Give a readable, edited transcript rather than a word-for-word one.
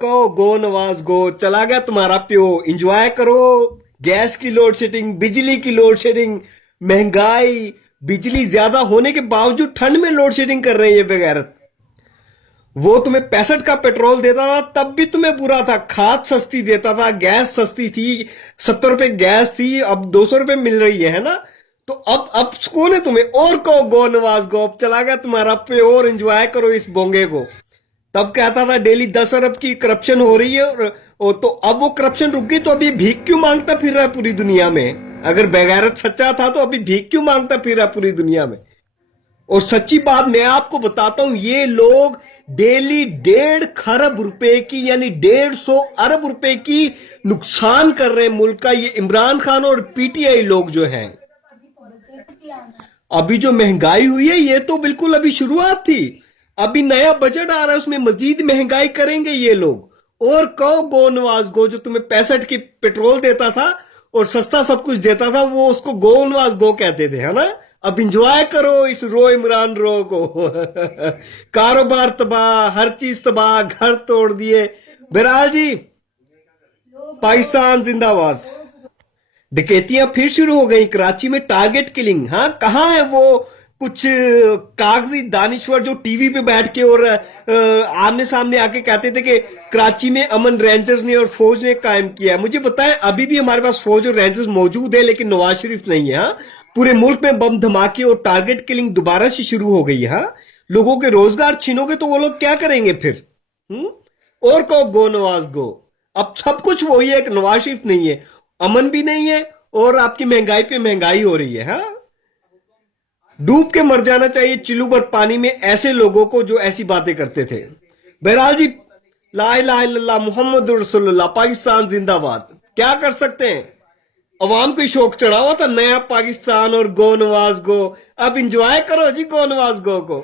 कहो गो नवाज गो, चला गया तुम्हारा प्यो। एंजॉय करो। गैस की लोड शेडिंग, बिजली की लोड शेडिंग, महंगाई, बिजली ज्यादा होने के बावजूद ठंड में लोड शेडिंग कर रही है बेगैरत। वो तुम्हें 65 का पेट्रोल देता था तब भी तुम्हें बुरा था। खाद सस्ती देता था, गैस सस्ती थी, 70 रुपए गैस थी, अब 200 रुपए मिल रही है ना। तो अब सुकून है तुम्हें। और कहो गो नवाज गो, अब चला गया तुम्हारा पे। और एंजॉय करो इस बोंगे को। तब कहता था डेली 10 अरब की करप्शन हो रही है, और तो अब वो करप्शन रुक गई, तो अभी भीख क्यों मांगता फिर रहा है पूरी दुनिया में? अगर बेगैरत सच्चा था तो अभी भीख क्यों मांगता फिर रहा है पूरी दुनिया में? और सच्ची बात मैं आपको बताता हूं, ये लोग डेली 1.5 खरब रुपए की, यानी 150 अरब रुपए की नुकसान कर रहे हैं मुल्क का। ये इमरान खान और पीटीआई लोग जो हैं। अभी जो महंगाई हुई है ये तो बिल्कुल अभी शुरुआत थी। अभी नया बजट आ रहा है, उसमें मजीद महंगाई करेंगे ये लोग। और कहो गो नवाज गो, जो तुम्हें 65 की पेट्रोल देता था और सस्ता सब कुछ देता था, वो उसको गो नवाज गो कहते थे, है ना। अब इंजॉय करो इस रो इमरान रो को। कारोबार तबाह, हर चीज तबाह, घर तोड़ दिए। बहरहाल जी, पाकिस्तान जिंदाबाद। डकैतियां फिर शुरू हो गई कराची में, टारगेट किलिंग। हाँ, कहाँ है वो कुछ कागजी दानिश्वर जो टीवी पे बैठ के और आमने सामने आके कहते थे कि कराची में अमन रेंजर्स ने और फौज ने कायम किया है। मुझे बताएं, अभी भी हमारे पास फौज और रेंजर्स मौजूद है, लेकिन नवाज शरीफ नहीं है। हाँ, पूरे मुल्क में बम धमाके और टारगेट किलिंग दोबारा से शुरू हो गई है। हाँ, लोगों के रोजगार छीनोगे तो वो लोग क्या करेंगे फिर? और कहो गो नवाज गो। अब सब कुछ वही है, एक नवाज शरीफ नहीं है, अमन भी नहीं है, और आपकी महंगाई पे महंगाई हो रही है। हाँ, डूब के मर जाना चाहिए चिल्लू भर पानी में ऐसे लोगों को जो ऐसी बातें करते थे। बहरहाल जी, ला इलाहा इल्लल्लाह मुहम्मद रसूलुल्लाह, पाकिस्तान जिंदाबाद। क्या कर सकते हैं, अवाम को ही शौक चढ़ा हुआ था नया पाकिस्तान और गो नवाज गो। अब इंजॉय करो जी गो नवाज गो को।